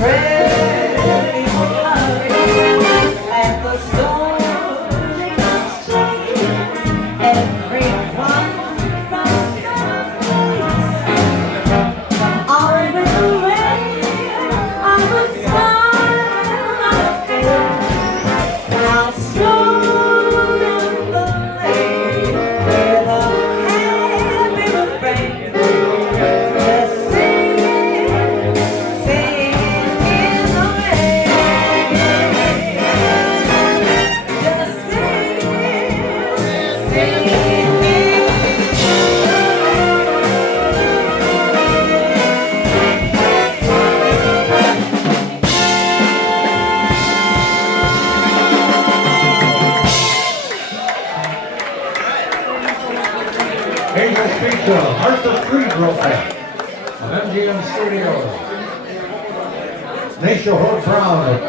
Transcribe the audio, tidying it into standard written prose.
ready for love, and the storm changes everyone from your face. All with the rain, I will smile my face. I'll stroll down the lane with a happy refrain, just singing, singing in the rain, just singing, singing. Angel Spiccia, Heart of Free Broken of MGM Studios. Nacia Hood Brown.